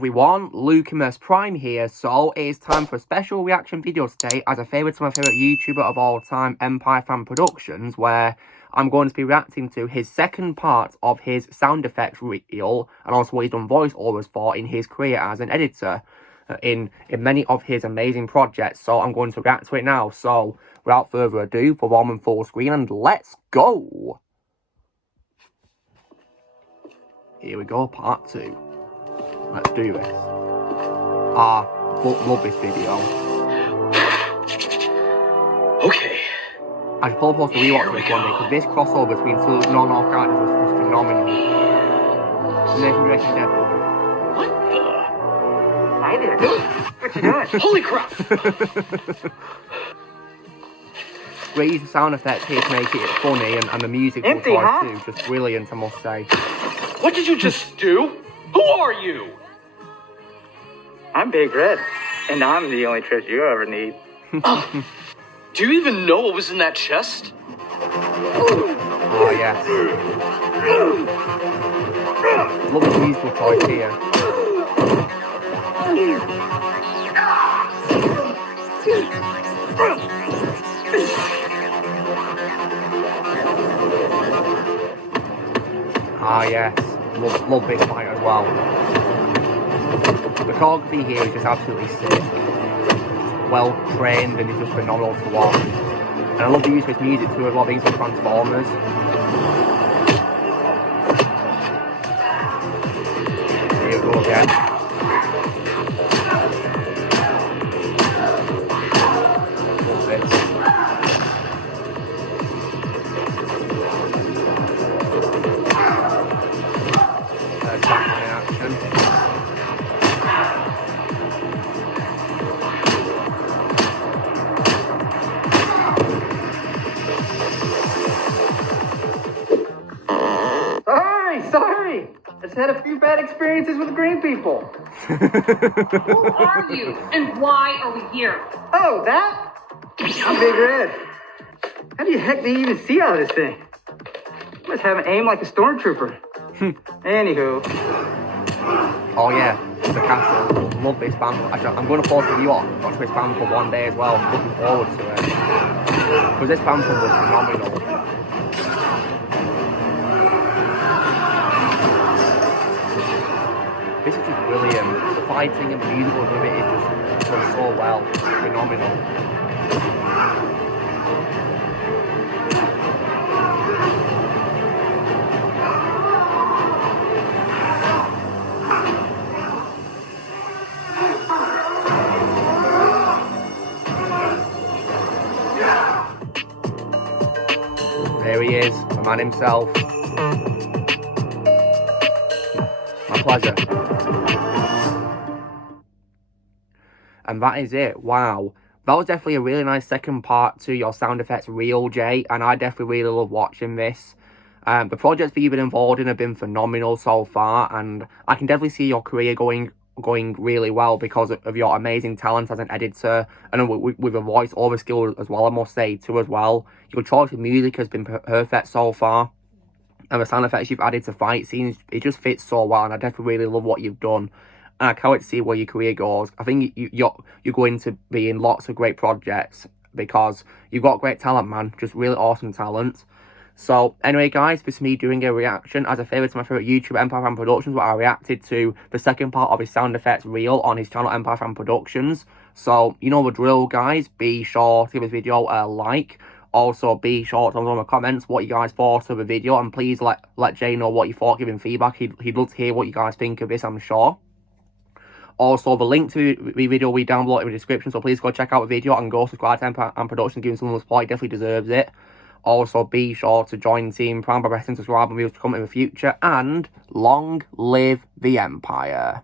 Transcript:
everyone, Lucimus Prime here. So it is time for a special reaction video today as a favour to my favourite YouTuber of all time, Empire Fan Productions, where I'm going to be reacting to his second part of his sound effects reel and also what he's done voiceovers for in his career as an editor in many of his amazing projects. So I'm going to react to it now. So without further ado, for warm and full screen, and let's go! Here we go, part 2. Let's do this. Love this video. Okay. I should probably post a rewatch this one day, because this crossover between two non-off characters was phenomenal. Nathan Drake and Deadpool. What the? Hi there. What you doing? Holy crap! Great use of sound effects here to make it funny, and the music was Empty, huh? too. Just brilliant, I must say. What did you just do? Who are you? I'm Big Red, and I'm the only treasure you ever need. Do you even know what was in that chest? Oh, yes. Love the musical choice here. Ah, yes. Love this fight as well. The choreography here is just absolutely sick. Well trained and it's just phenomenal to watch. And I love the use of his music too as well, being some Transformers. Here we go again. Love this. Batman in action. Sorry. I just had a few bad experiences with the green people. Who are you, and why are we here? Oh, that? I'm Big Red. How the heck do you even see out of this thing? You must have an aim like a stormtrooper. Anywho. Oh yeah, the castle. Love this fan. Actually, I'm going to post a review on this fan for one day as well. I'm looking forward to it. Because this fan was phenomenal. This is just brilliant. The fighting and the musical with it just done so well. Phenomenal. There he is, the man himself. My pleasure. And that is it. Wow. That was definitely a really nice second part to your sound effects reel, Jay. And I definitely really love watching this. The projects that you've been involved in have been phenomenal so far. And I can definitely see your career going really well because of your amazing talent as an editor. And with a voice-over skill as well, I must say, too, as well. Your choice of music has been perfect so far. And the sound effects you've added to fight scenes, it just fits so well. And I definitely really love what you've done. And I can't wait to see where your career goes. I think you're going to be in lots of great projects because you've got great talent, man. Just really awesome talent. So, anyway, guys, this is me doing a reaction as a favour to my favourite YouTuber, Empire Fan Productions, where I reacted to the second part of his sound effects reel on his channel, Empire Fan Productions. So, you know the drill, guys. Be sure to give this video a like. Also, be sure to leave in the comments what you guys thought of the video. And please let Jay know what you thought, give him feedback. He'd love to hear what you guys think of this, I'm sure. Also, the link to the video will be down below in the description, so please go check out the video and go subscribe to Empire Fan Productions, give him some support, he definitely deserves it. Also, be sure to join Team Prime by pressing subscribe and videos to come in the future, and long live the Empire.